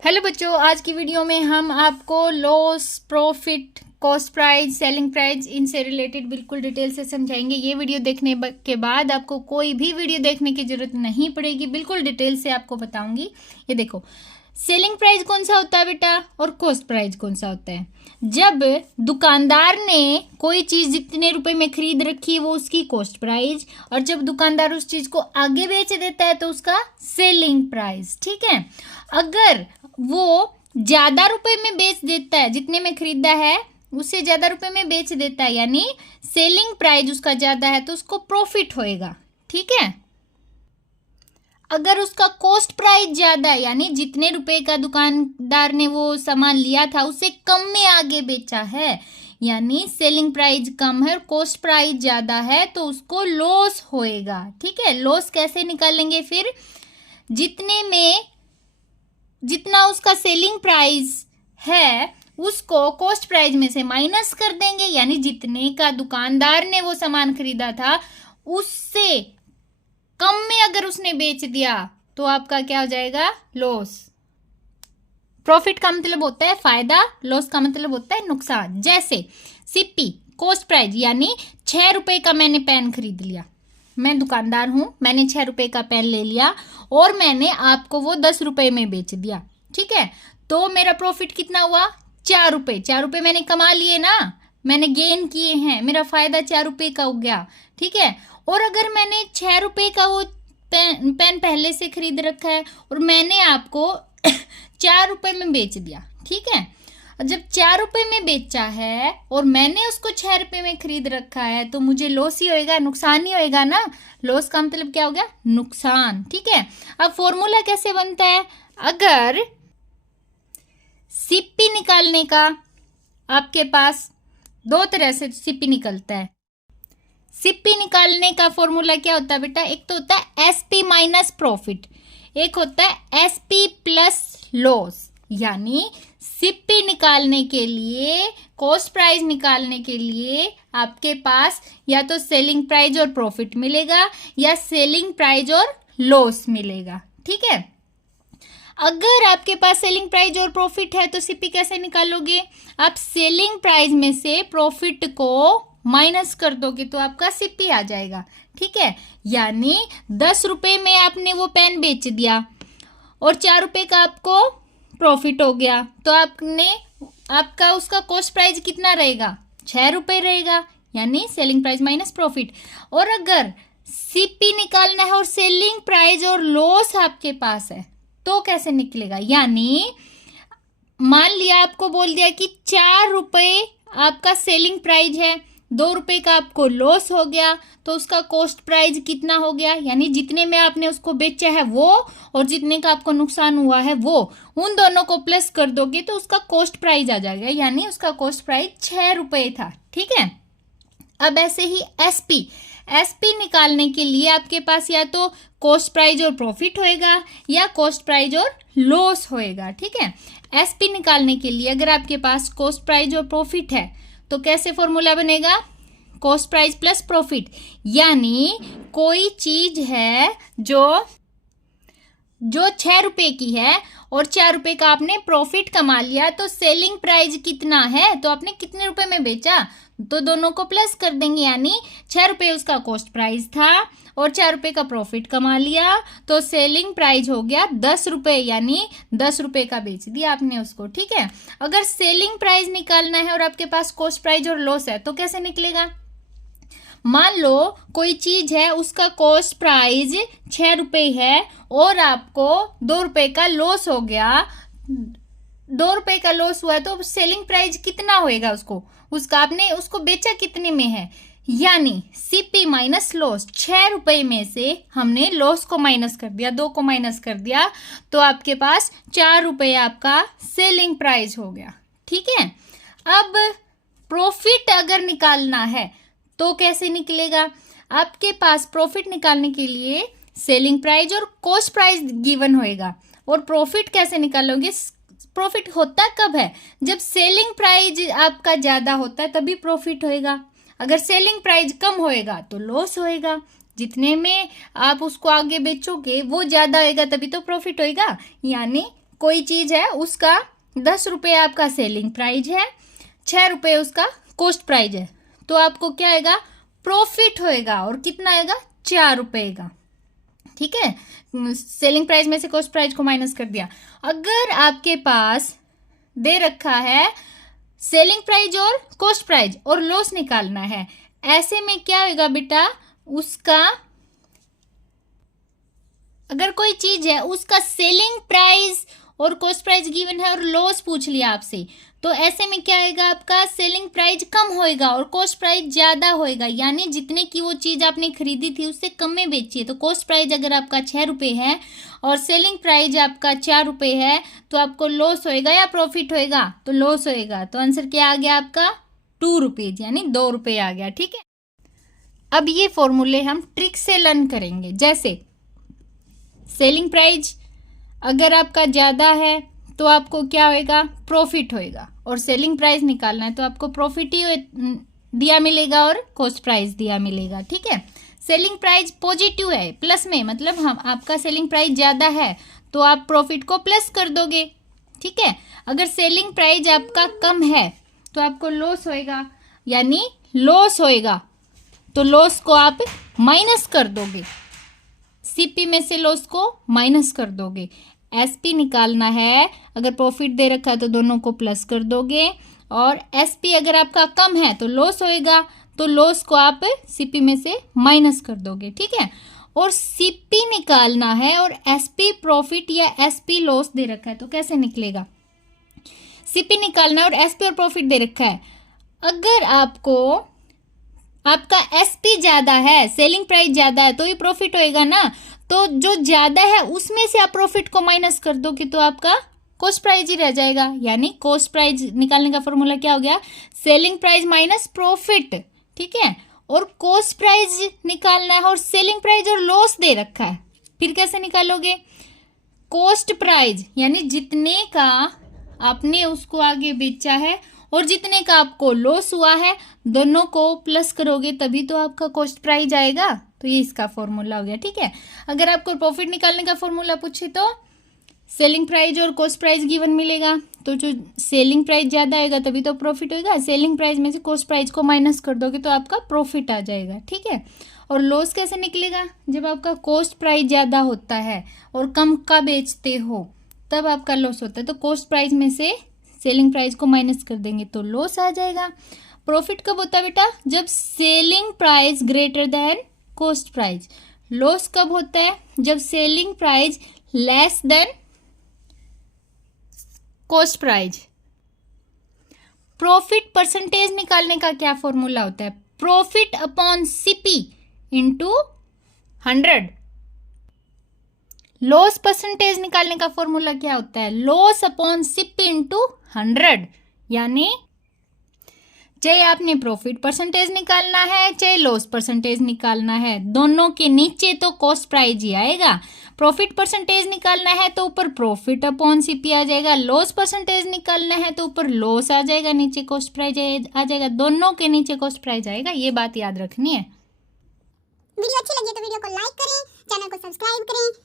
Hello बच्चों, आज की वीडियो में हम आपको loss, profit, cost price, selling price इनसे रिलेटेड बिल्कुल डिटेल से समझाएंगे। ये वीडियो देखने के बाद आपको कोई भी वीडियो देखने की जरूरत नहीं पड़ेगी, बिल्कुल डिटेल से आपको बताऊंगी। ये देखो, सेलिंग प्राइस कौन सा होता है बेटा और कॉस्ट प्राइस कौन सा होता है। जब दुकानदार ने कोई चीज़ जितने रुपए में खरीद रखी है वो उसकी कॉस्ट प्राइस, और जब दुकानदार उस चीज़ को आगे बेच देता है तो उसका सेलिंग प्राइस। ठीक है, अगर वो ज़्यादा रुपए में बेच देता है, जितने में खरीदा है उससे ज़्यादा रुपए में बेच देता है, यानी सेलिंग प्राइस उसका ज़्यादा है, तो उसको प्रॉफिट होएगा। ठीक है, अगर उसका कॉस्ट प्राइस ज़्यादा है, यानी जितने रुपए का दुकानदार ने वो सामान लिया था उससे कम में आगे बेचा है, यानी सेलिंग प्राइस कम है और कॉस्ट प्राइस ज़्यादा है, तो उसको लॉस होएगा। ठीक है, लॉस कैसे निकालेंगे फिर, जितना उसका सेलिंग प्राइस है उसको कॉस्ट प्राइस में से माइनस कर देंगे, यानी जितने का दुकानदार ने वो सामान खरीदा था उससे कम में अगर उसने बेच दिया तो आपका क्या हो जाएगा, लॉस। प्रॉफिट का मतलब होता है फायदा, लॉस का मतलब होता है नुकसान। जैसे सीपी कॉस्ट प्राइस, यानी 6 रुपए का मैंने पेन खरीद लिया, मैं दुकानदार हूं, मैंने 6 रुपए का पेन ले लिया और मैंने आपको वो 10 रुपए में बेच दिया। ठीक है, तो मेरा प्रॉफिट कितना हुआ, 4 रुपए। 4 रुपए मैंने कमा लिए ना, मैंने गेन किए हैं, मेरा फायदा 4 रुपए का हो गया। ठीक है, और अगर मैंने 6 रुपए का वो पेन पहले से खरीद रखा है और मैंने आपको 4 रुपए में बेच दिया। ठीक है, जब 4 रुपए में बेचा है और मैंने उसको 6 रुपए में खरीद रखा है तो मुझे लॉस ही होएगा, नुकसान ही होएगा ना। लॉस का मतलब क्या हो गया, नुकसान। ठीक है, अब फॉर्मूला कैसे बनता है, अगर सीपी निकालने का आपके पास दो तरह से सीपी निकलता है। सीपी निकालने का फॉर्मूला क्या होता है बेटा, एक तो होता है एसपी माइनस प्रॉफिट, एक होता है एसपी प्लस लॉस। यानी सीपी निकालने के लिए, कॉस्ट प्राइस निकालने के लिए आपके पास या तो सेलिंग प्राइस और प्रॉफिट मिलेगा या सेलिंग प्राइस और लॉस मिलेगा। ठीक है, अगर आपके पास सेलिंग प्राइस और प्रॉफिट है तो सीपी कैसे निकालोगे, आप सेलिंग प्राइस में से प्रॉफिट को माइनस कर दोगे तो आपका सीपी आ जाएगा। ठीक है, यानी 10 रुपए में आपने वो पेन बेच दिया और 4 रुपए का आपको प्रॉफिट हो गया, तो आपका उसका कॉस्ट प्राइस कितना रहेगा, 6 रुपए रहेगा, यानी सेलिंग प्राइस माइनस प्रॉफिट। और अगर सीपी निकालना है और सेलिंग प्राइस और लॉस आपके पास है तो कैसे निकलेगा, यानी मान लिया आपको बोल दिया कि 4 रुपए आपका सेलिंग प्राइस है, 2 रुपए का आपको लॉस हो गया, तो उसका कॉस्ट प्राइस कितना हो गया, यानी जितने में आपने उसको बेचा है वो और जितने का आपको नुकसान हुआ है वो, उन दोनों को प्लस कर दोगे तो उसका कॉस्ट प्राइस आ जाएगा, यानी उसका कॉस्ट प्राइस 6 रुपए था। ठीक है, अब ऐसे ही एसपी निकालने के लिए आपके पास या तो कॉस्ट प्राइस और प्रॉफिट होएगा या कॉस्ट प्राइस और लॉस होएगा। ठीक है, एसपी निकालने के लिए अगर आपके पास कॉस्ट प्राइस और प्रॉफिट है तो कैसे फॉर्मूला बनेगा, कॉस्ट प्राइस प्लस प्रॉफिट, यानी कोई चीज है जो 6 रुपए की है और 4 रुपए का आपने प्रॉफिट कमा लिया, तो सेलिंग प्राइस कितना है, तो आपने कितने रुपए में बेचा, तो दोनों को प्लस कर देंगे, यानी 6 रुपए उसका कॉस्ट प्राइस था और 4 रुपए का प्रॉफिट कमा लिया, तो सेलिंग प्राइस हो गया 10 रुपए, यानी 10 रुपए का बेच दिया आपने उसको। ठीक है, अगर सेलिंग प्राइस निकालना है और आपके पास कॉस्ट प्राइस और लॉस है तो कैसे निकलेगा, मान लो कोई चीज है उसका कॉस्ट प्राइस 6 रुपए है और आपको 2 रुपए का लॉस हो गया, 2 रुपए का लॉस हुआ तो सेलिंग प्राइस कितना होएगा, उसका आपने उसको बेचा कितने में है, यानी सीपी माइनस लॉस। 6 रुपए में से हमने लॉस को माइनस कर दिया, 2 को माइनस कर दिया, तो आपके पास 4 रुपए आपका सेलिंग प्राइस हो गया। ठीक है, अब प्रॉफिट अगर निकालना है तो कैसे निकलेगा, आपके पास प्रॉफिट निकालने के लिए सेलिंग प्राइस और कॉस्ट प्राइस गिवन होएगा, और प्रॉफिट कैसे निकालोगे, प्रॉफिट होता कब है, जब सेलिंग प्राइस आपका ज़्यादा होता है तभी प्रॉफिट होएगा, अगर सेलिंग प्राइस कम होएगा तो लॉस होएगा। जितने में आप उसको आगे बेचोगे वो ज़्यादा होएगा तभी तो प्रॉफिट होएगा, यानी कोई चीज है उसका 10 रुपये आपका सेलिंग प्राइस है, 6 रुपये उसका कॉस्ट प्राइस है, तो आपको क्या आएगा, प्रॉफिट होएगा। और कितना आएगा, 4 रुपये का। ठीक है, सेलिंग प्राइस में से कॉस्ट प्राइस को माइनस कर दिया। अगर आपके पास दे रखा है सेलिंग प्राइस और कॉस्ट प्राइस और लॉस निकालना है, ऐसे में क्या होगा बेटा, उसका अगर कोई चीज है उसका सेलिंग प्राइस और कॉस्ट प्राइस गिवन है और लॉस पूछ लिया आपसे, तो ऐसे में क्या आएगा, आपका सेलिंग प्राइस कम होएगा और कॉस्ट प्राइस ज्यादा होएगा। यानी जितने की वो चीज आपने खरीदी थी उससे कम में बेची है। तो कॉस्ट प्राइस अगर आपका 6 रुपये है और सेलिंग प्राइस आपका 4 रुपये है, तो आपको लॉस होएगा या प्रॉफिट होएगा, तो लॉस होएगा। तो आंसर क्या आ गया आपका, 2 रुपीज, यानी 2 रुपये आ गया। ठीक है, अब ये फॉर्मूले हम ट्रिक से लर्न करेंगे। जैसे सेलिंग प्राइस अगर आपका ज़्यादा है तो आपको क्या होएगा, प्रॉफिट होएगा। और सेलिंग प्राइस निकालना है तो आपको प्रॉफिट ही दिया मिलेगा और कॉस्ट प्राइस दिया मिलेगा। ठीक है, सेलिंग प्राइस पॉजिटिव है, प्लस में, मतलब हम आपका सेलिंग प्राइस ज़्यादा है तो आप प्रॉफिट को प्लस कर दोगे। ठीक है, अगर सेलिंग प्राइस आपका कम है तो आपको लॉस होएगा, यानी लॉस होएगा, तो लॉस को आप माइनस कर दोगे, सीपी में से लॉस को माइनस कर दोगे। एसपी निकालना है, अगर प्रॉफिट दे रखा है तो दोनों को प्लस कर दोगे, और एसपी अगर आपका कम है तो लॉस होएगा, तो लॉस को आप सीपी में से माइनस कर दोगे। ठीक है, और सीपी निकालना है और एसपी प्रॉफिट या एसपी लॉस दे रखा है, तो कैसे निकलेगा, सीपी निकालना है और एसपी और प्रॉफिट दे रखा है। अगर आपको आपका एसपी ज्यादा है, सेलिंग प्राइस ज्यादा है, तो ये प्रॉफिट होएगा ना, तो जो ज्यादा है उसमें से आप प्रॉफिट को माइनस कर दोगे तो आपका कॉस्ट प्राइस ही रह जाएगा। यानी कॉस्ट प्राइस निकालने का फॉर्मूला क्या हो गया, सेलिंग प्राइस माइनस प्रॉफिट। ठीक है, और कॉस्ट प्राइस निकालना है और सेलिंग प्राइस और लॉस दे रखा है, फिर कैसे निकालोगे, कॉस्ट प्राइस यानी जितने का आपने उसको आगे बेचा है और जितने का आपको लॉस हुआ है, दोनों को प्लस करोगे तभी तो आपका कॉस्ट प्राइस आएगा। तो ये इसका फॉर्मूला हो गया। ठीक है, अगर आपको प्रॉफिट निकालने का फॉर्मूला पूछे तो सेलिंग प्राइस और कॉस्ट प्राइस गिवन मिलेगा, तो जो सेलिंग प्राइस ज़्यादा आएगा तभी तो प्रॉफिट होएगा, सेलिंग प्राइस में से कॉस्ट प्राइस को माइनस कर दोगे तो आपका प्रॉफिट आ जाएगा। ठीक है, और लॉस कैसे निकलेगा, जब आपका कॉस्ट प्राइस ज़्यादा होता है और कम का बेचते हो तब आपका लॉस होता है, तो कॉस्ट प्राइस में से सेलिंग प्राइस को माइनस कर देंगे तो लॉस आ जाएगा। प्रॉफिट कब होता है बेटा, जब selling price greater than cost price. Loss कब होता है, जब selling price less than cost price. Profit percentage निकालने का क्या फॉर्मूला होता है, profit upon CP into 100। Loss percentage निकालने का फॉर्मूला क्या होता है, लॉस अपॉन सीपी इंटू 100। यानी चाहे आपने प्रॉफिट परसेंटेज निकालना है चाहे लॉस परसेंटेज निकालना है, दोनों के नीचे तो कॉस्ट प्राइस ही आएगा। प्रॉफिट परसेंटेज निकालना है तो ऊपर प्रॉफिट अपॉन सीपी आ जाएगा, लॉस परसेंटेज निकालना है तो ऊपर लॉस आ जाएगा, नीचे कॉस्ट प्राइस आ जाएगा, दोनों के नीचे कॉस्ट प्राइस आएगा। ये बात याद रखनी है। वीडियो अच्छी लगी तो वीडियो को लाइक करें, चैनल को सब्सक्राइब करें,